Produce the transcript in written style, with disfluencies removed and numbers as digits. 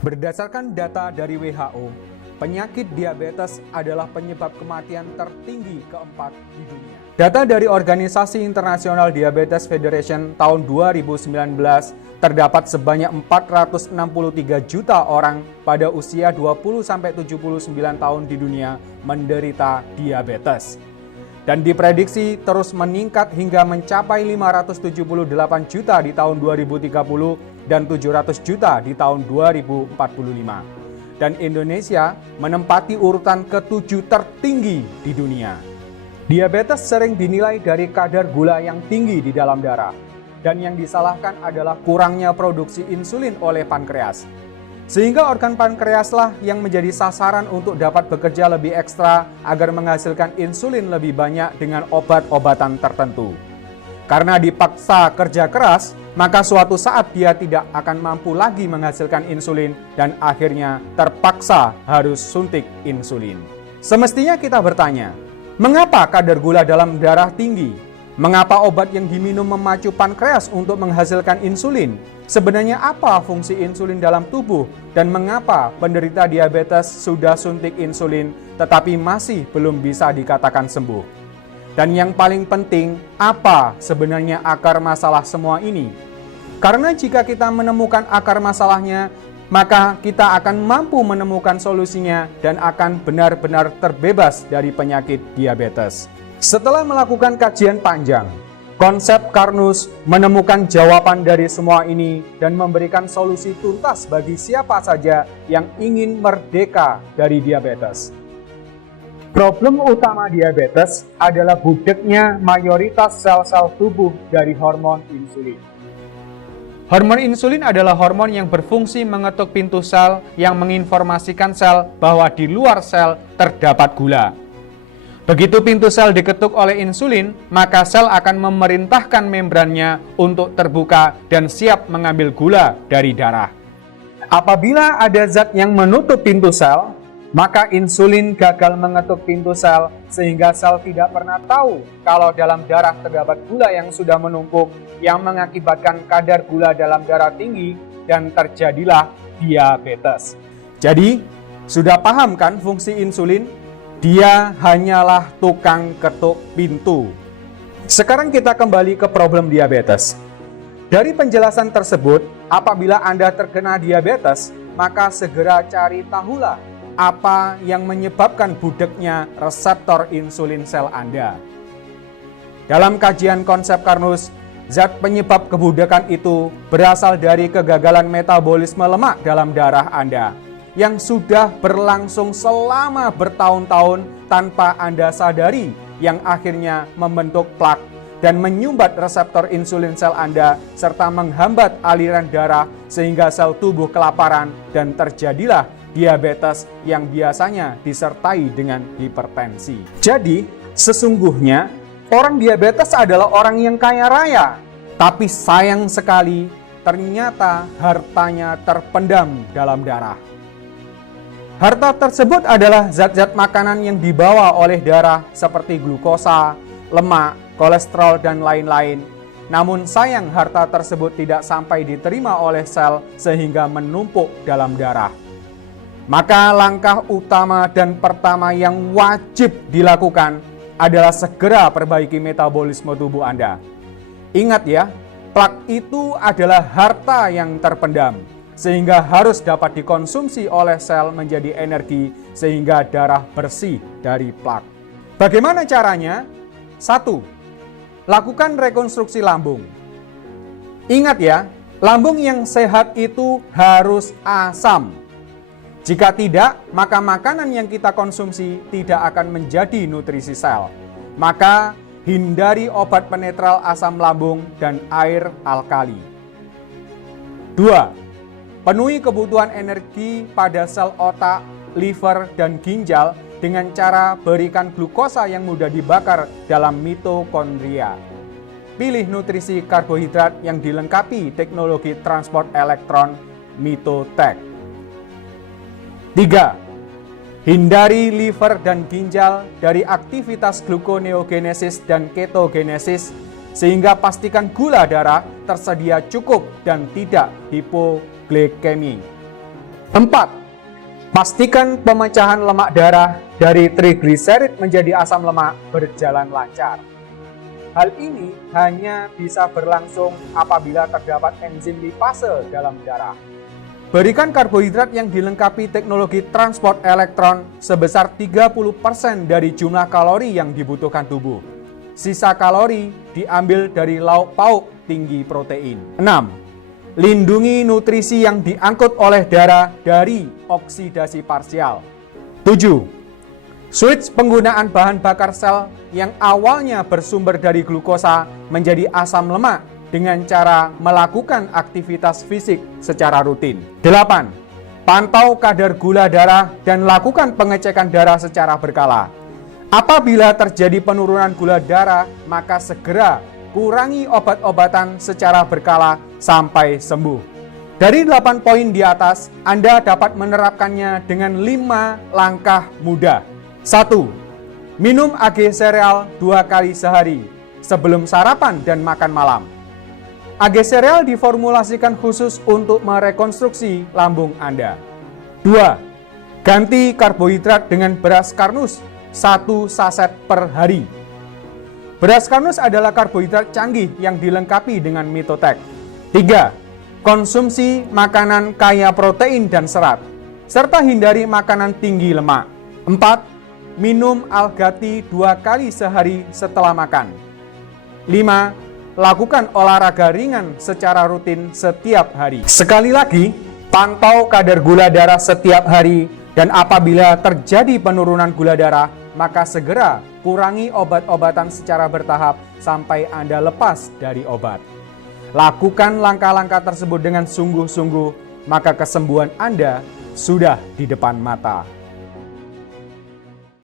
Berdasarkan data dari WHO, penyakit diabetes adalah penyebab kematian tertinggi keempat di dunia. Data dari Organisasi Internasional Diabetes Federation tahun 2019 terdapat sebanyak 463 juta orang pada usia 20-79 tahun di dunia menderita diabetes. Dan diprediksi terus meningkat hingga mencapai 578 juta di tahun 2030 dan 700 juta di tahun 2045. Dan Indonesia menempati urutan ke-7 tertinggi di dunia. Diabetes sering dinilai dari kadar gula yang tinggi di dalam darah. Dan yang disalahkan adalah kurangnya produksi insulin oleh pankreas. Sehingga organ pankreaslah yang menjadi sasaran untuk dapat bekerja lebih ekstra agar menghasilkan insulin lebih banyak dengan obat-obatan tertentu. Karena dipaksa kerja keras, maka suatu saat dia tidak akan mampu lagi menghasilkan insulin dan akhirnya terpaksa harus suntik insulin. Semestinya kita bertanya, mengapa kadar gula dalam darah tinggi? Mengapa obat yang diminum memacu pankreas untuk menghasilkan insulin? Sebenarnya apa fungsi insulin dalam tubuh dan mengapa penderita diabetes sudah suntik insulin tetapi masih belum bisa dikatakan sembuh? Dan yang paling penting, apa sebenarnya akar masalah semua ini? Karena jika kita menemukan akar masalahnya, maka kita akan mampu menemukan solusinya dan akan benar-benar terbebas dari penyakit diabetes. Setelah melakukan kajian panjang, konsep Karnus menemukan jawaban dari semua ini dan memberikan solusi tuntas bagi siapa saja yang ingin merdeka dari diabetes. Problem utama diabetes adalah budeknya mayoritas sel-sel tubuh dari hormon insulin. Hormon insulin adalah hormon yang berfungsi mengetuk pintu sel yang menginformasikan sel bahwa di luar sel terdapat gula. Begitu pintu sel diketuk oleh insulin, maka sel akan memerintahkan membrannya untuk terbuka dan siap mengambil gula dari darah. Apabila ada zat yang menutup pintu sel, maka insulin gagal mengetuk pintu sel sehingga sel tidak pernah tahu kalau dalam darah terdapat gula yang sudah menumpuk yang mengakibatkan kadar gula dalam darah tinggi dan terjadilah diabetes. Jadi, sudah paham kan fungsi insulin? Dia hanyalah tukang ketuk pintu. Sekarang kita kembali ke problem diabetes. Dari penjelasan tersebut, apabila Anda terkena diabetes, maka segera cari tahulah apa yang menyebabkan budeknya reseptor insulin sel Anda. Dalam kajian konsep Karnus, zat penyebab kebudekan itu berasal dari kegagalan metabolisme lemak dalam darah Anda yang sudah berlangsung selama bertahun-tahun tanpa Anda sadari, yang akhirnya membentuk plak dan menyumbat reseptor insulin sel Anda serta menghambat aliran darah sehingga sel tubuh kelaparan dan terjadilah diabetes yang biasanya disertai dengan hipertensi. Jadi, sesungguhnya orang diabetes adalah orang yang kaya raya, tapi sayang sekali ternyata hartanya terpendam dalam darah. Harta tersebut adalah zat-zat makanan yang dibawa oleh darah seperti glukosa, lemak, kolesterol, dan lain-lain. Namun sayang harta tersebut tidak sampai diterima oleh sel sehingga menumpuk dalam darah. Maka langkah utama dan pertama yang wajib dilakukan adalah segera perbaiki metabolisme tubuh Anda. Ingat ya, plak itu adalah harta yang terpendam, sehingga harus dapat dikonsumsi oleh sel menjadi energi sehingga darah bersih dari plak. Bagaimana caranya? 1. Lakukan rekonstruksi lambung. Ingat ya, lambung yang sehat itu harus asam. Jika tidak, maka makanan yang kita konsumsi tidak akan menjadi nutrisi sel. Maka hindari obat penetral asam lambung dan air alkali. 2. Penuhi kebutuhan energi pada sel otak, liver, dan ginjal dengan cara berikan glukosa yang mudah dibakar dalam mitokondria. Pilih nutrisi karbohidrat yang dilengkapi teknologi transport elektron Mitotek. 3. Hindari liver dan ginjal dari aktivitas gluconeogenesis dan ketogenesis sehingga pastikan gula darah tersedia cukup dan tidak hipoglikemi. 4. Pastikan pemecahan lemak darah dari trigliserid menjadi asam lemak berjalan lancar. Hal ini hanya bisa berlangsung apabila terdapat enzim lipase dalam darah. Berikan karbohidrat yang dilengkapi teknologi transport elektron sebesar 30% dari jumlah kalori yang dibutuhkan tubuh. Sisa kalori diambil dari lauk pauk tinggi protein. 6. Lindungi nutrisi yang diangkut oleh darah dari oksidasi parsial. 7. Switch penggunaan bahan bakar sel yang awalnya bersumber dari glukosa menjadi asam lemak dengan cara melakukan aktivitas fisik secara rutin. 8. Pantau kadar gula darah dan lakukan pengecekan darah secara berkala. Apabila terjadi penurunan gula darah, maka segera kurangi obat-obatan secara berkala sampai sembuh. Dari 8 poin di atas, Anda dapat menerapkannya dengan 5 langkah mudah. 1. Minum AG sereal 2 kali sehari, sebelum sarapan dan makan malam. AG sereal diformulasikan khusus untuk merekonstruksi lambung Anda. 2. Ganti karbohidrat dengan beras karnus 1 saset per hari. Beras karnus adalah karbohidrat canggih yang dilengkapi dengan mitotek. 3. Konsumsi makanan kaya protein dan serat, serta hindari makanan tinggi lemak. 4. Minum alga tea 2 kali sehari setelah makan. 5. Lakukan olahraga ringan secara rutin setiap hari. Sekali lagi, pantau kadar gula darah setiap hari, dan apabila terjadi penurunan gula darah, maka segera kurangi obat-obatan secara bertahap sampai Anda lepas dari obat. Lakukan langkah-langkah tersebut dengan sungguh-sungguh, maka kesembuhan Anda sudah di depan mata.